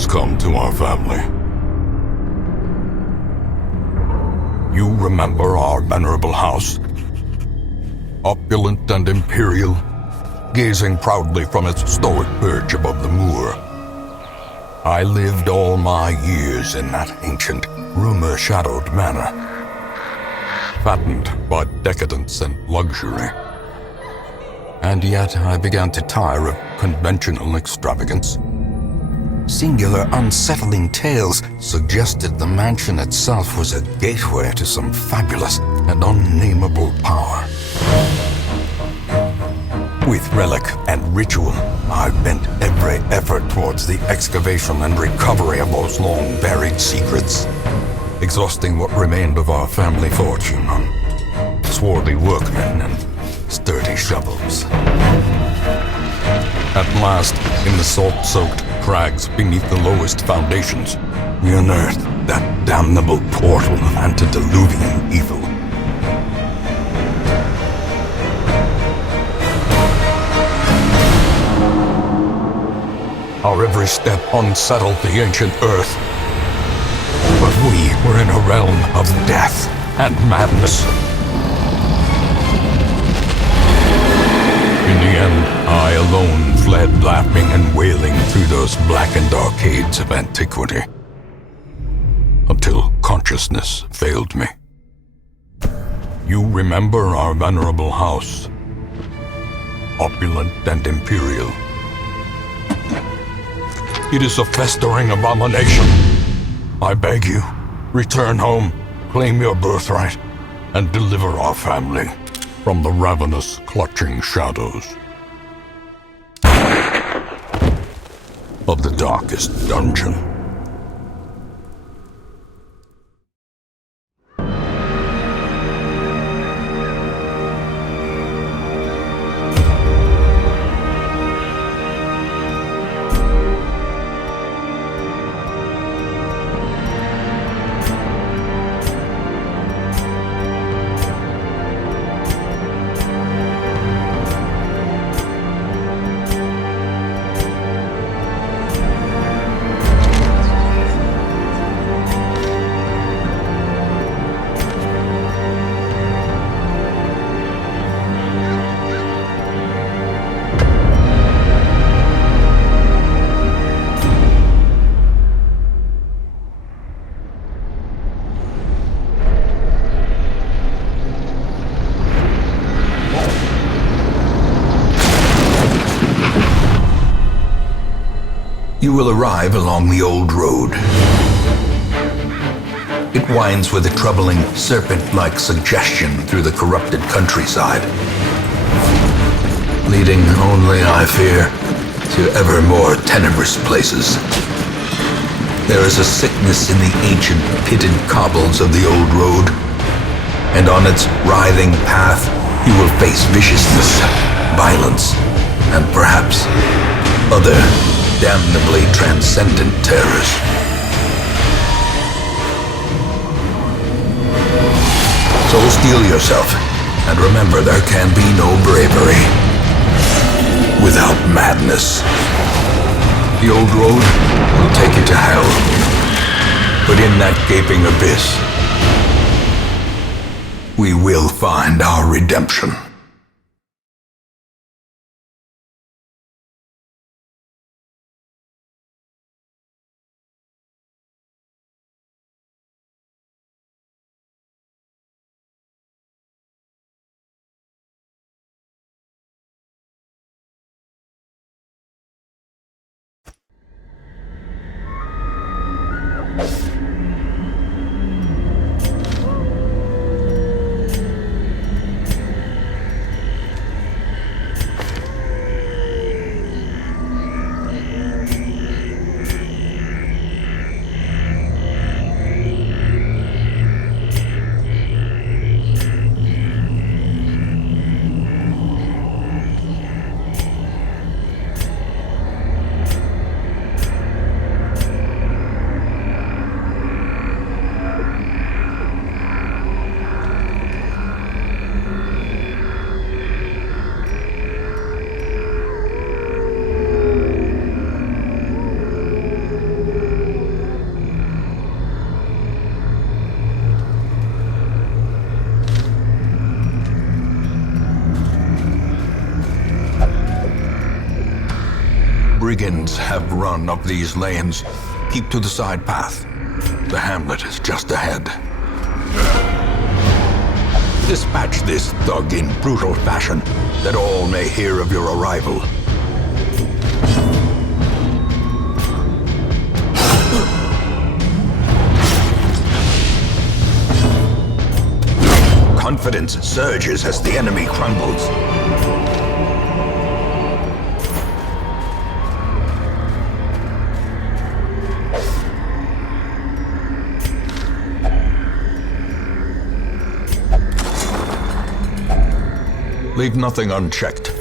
has come to our family. You remember our venerable house? Opulent and imperial, gazing proudly from its stoic perch above the moor. I lived all my years in that ancient, rumor-shadowed manor, fattened by decadence and luxury. And yet I began to tire of conventional extravagance. Singular, unsettling tales suggested the mansion itself was a gateway to some fabulous and unnameable power. With relic and ritual, I bent every effort towards the excavation and recovery of those long-buried secrets, exhausting what remained of our family fortune on swarthy workmen and sturdy shovels. At last, in the salt-soaked crags beneath the lowest foundations, we unearthed that damnable portal of antediluvian evil. Our every step unsettled the ancient earth. But we were in a realm of death and madness. In the end, I alone fled laughing and wailing through those blackened arcades of antiquity, until consciousness failed me. You remember our venerable house, opulent and imperial. It is a festering abomination. I beg you, return home, claim your birthright, and deliver our family from the ravenous, clutching shadows of the darkest dungeon. You will arrive along the old road. It winds with a troubling, serpent-like suggestion through the corrupted countryside, leading only, I fear, to ever more tenebrous places. There is a sickness in the ancient, pitted cobbles of the old road, and on its writhing path you will face viciousness, violence, and perhaps other damnably transcendent terrors. So steel yourself, and remember there can be no bravery without madness. The old road will take you to hell, but in that gaping abyss, we will find our redemption. Brigands have run up these lanes. Keep to the side path. The hamlet is just ahead. Dispatch this thug in brutal fashion, that all may hear of your arrival. Confidence surges as the enemy crumbles. Leave nothing unchecked.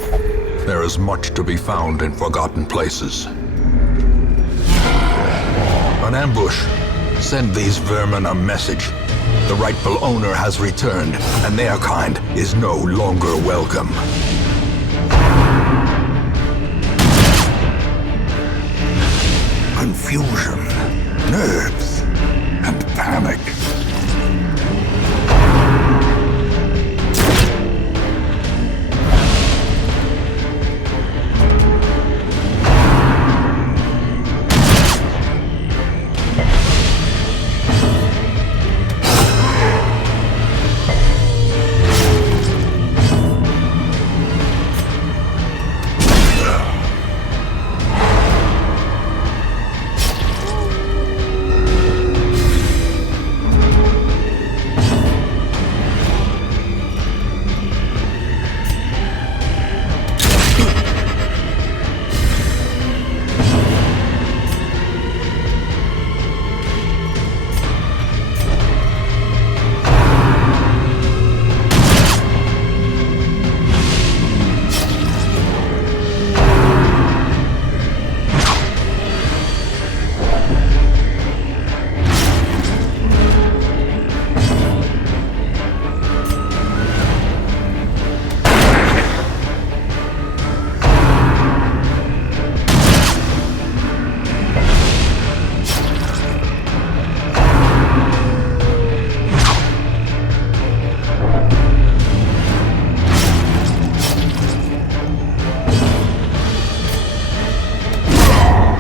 There is much to be found in forgotten places. An ambush. Send these vermin a message. The rightful owner has returned, and their kind is no longer welcome. Confusion, nerves, and panic.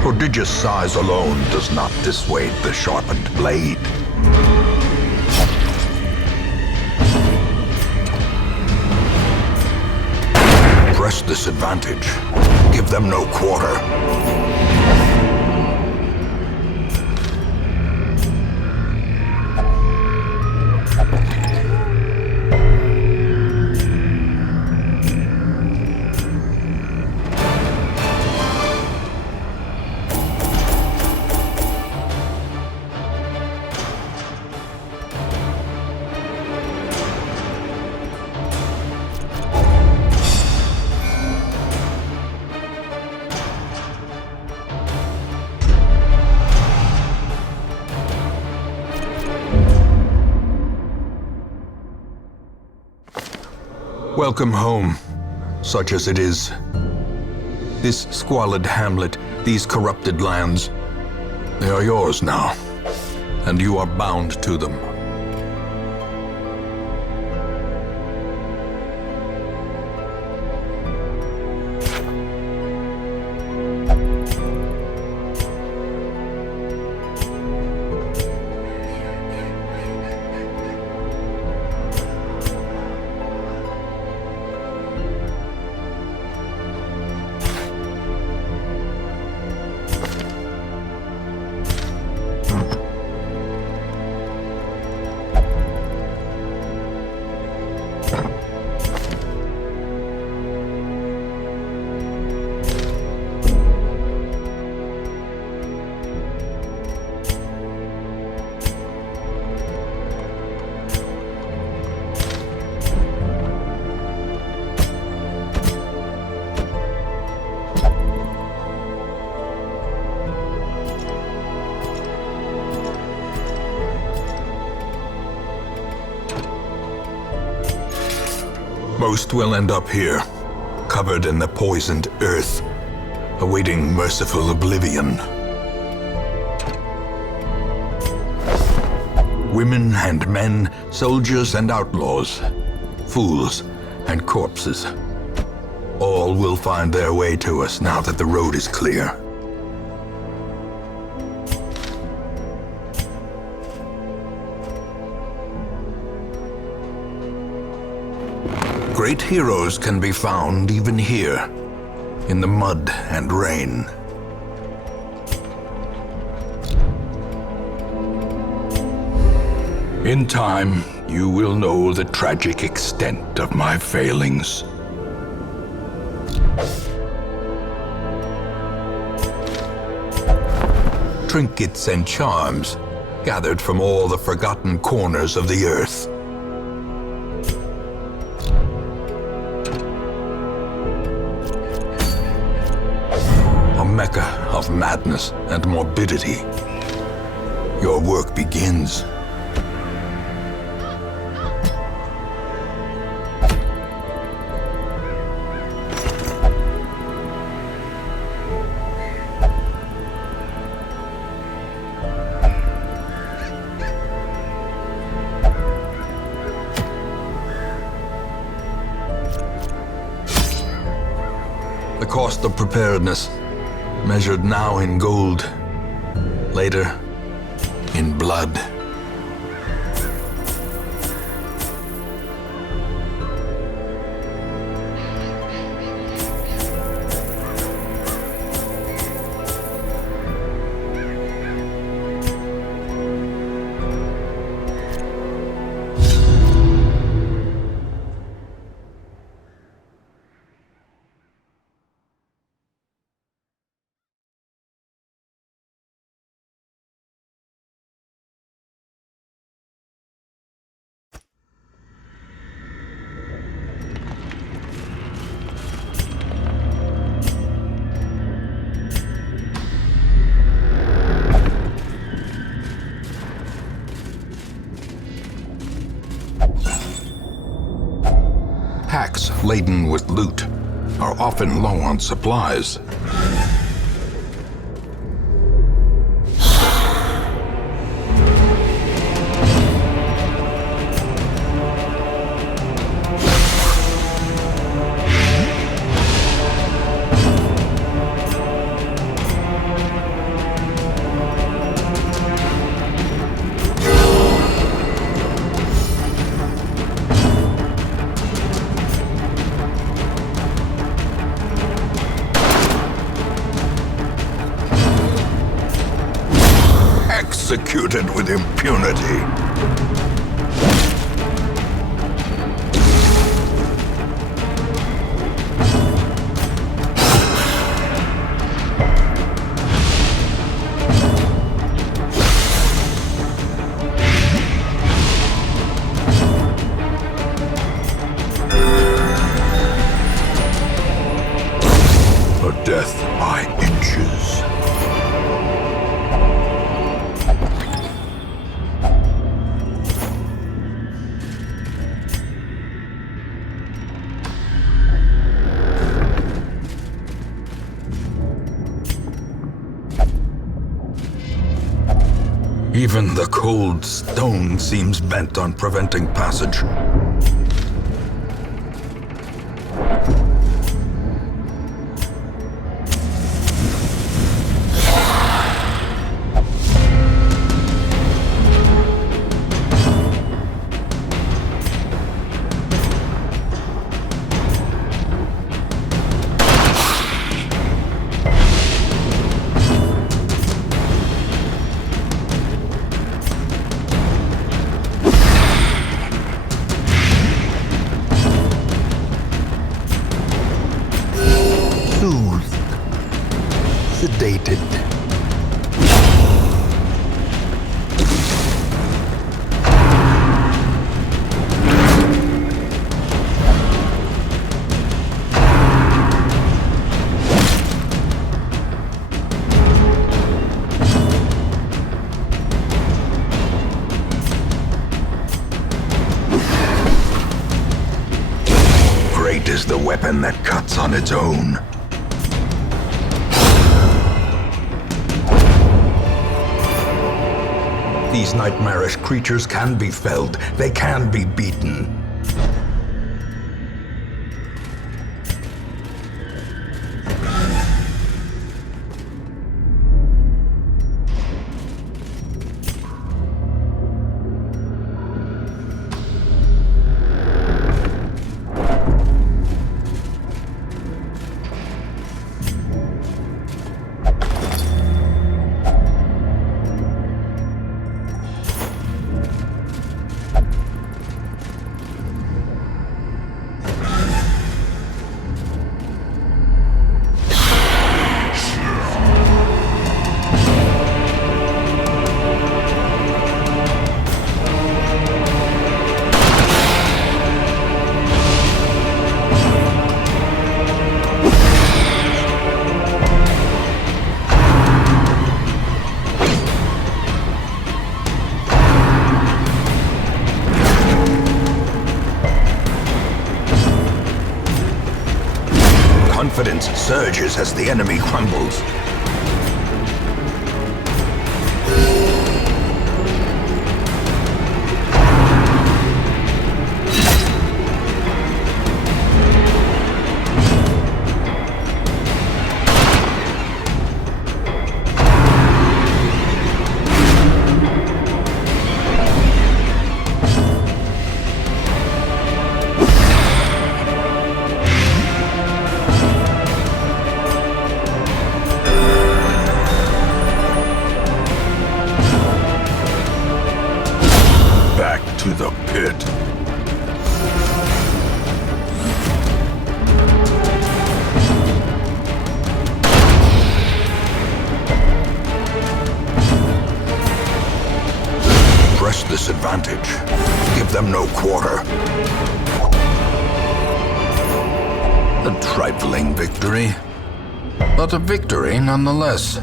Prodigious size alone does not dissuade the sharpened blade. Press this advantage. Give them no quarter. Welcome home, such as it is. This squalid hamlet, these corrupted lands, they are yours now, and you are bound to them. Most will end up here, covered in the poisoned earth, awaiting merciful oblivion. Women and men, soldiers and outlaws, fools and corpses. All will find their way to us now that the road is clear. Great heroes can be found even here, in the mud and rain. In time, you will know the tragic extent of my failings. Trinkets and charms gathered from all the forgotten corners of the earth. A mecca of madness and morbidity. Your work begins. The cost of preparedness, measured now in gold, later in blood. Packs laden with loot are often low on supplies. Executed with impunity. A death by inches. Even the cold stone seems bent on preventing passage. Sedated. Great is the weapon that cuts on its own. These nightmarish creatures can be felled. They can be beaten. confidence surges as the enemy crumbles. To the pit. Press this advantage. Give them no quarter. A trifling victory, but a victory nonetheless.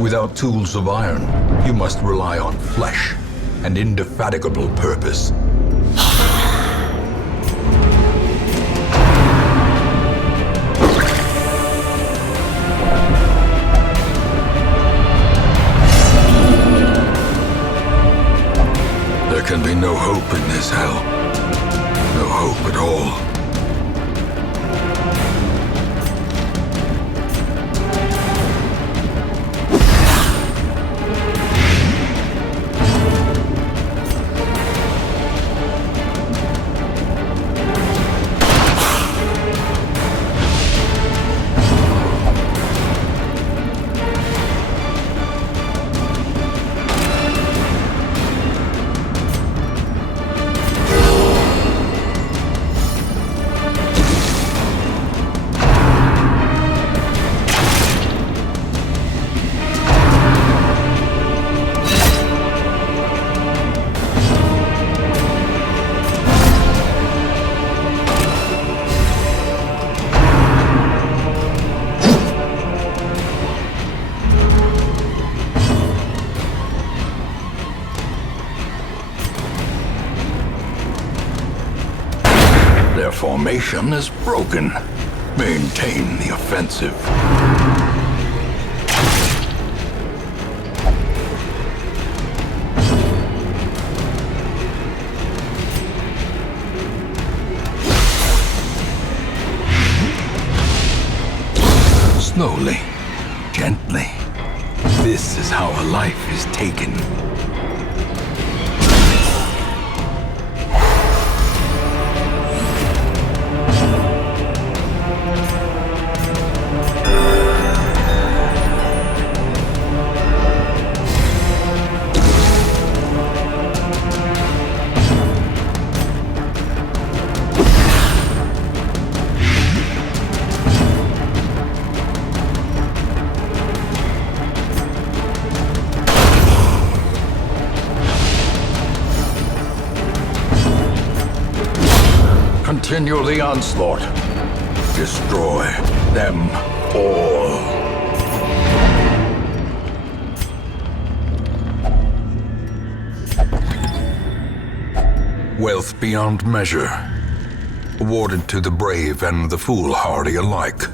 Without tools of iron, you must rely on flesh and indefatigable purpose. There can be no hope in this hell. No hope at all. Their formation is broken. Maintain the offensive. Slowly, gently. This is how a life is taken. Continue the onslaught. Destroy them all. Wealth beyond measure, awarded to the brave and the foolhardy alike.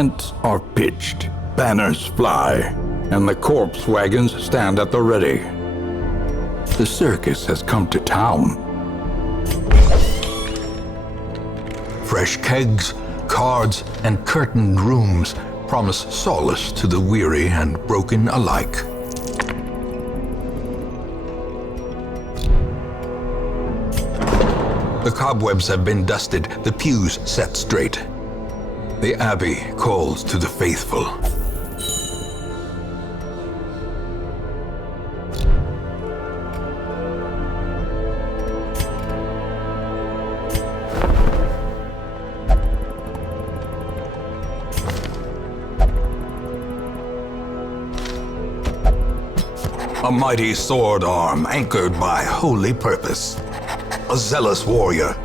Tents are pitched, banners fly, and the corpse wagons stand at the ready. The circus has come to town. Fresh kegs, cards, and curtained rooms promise solace to the weary and broken alike. The cobwebs have been dusted, the pews set straight. The abbey calls to the faithful. A mighty sword arm anchored by holy purpose. A zealous warrior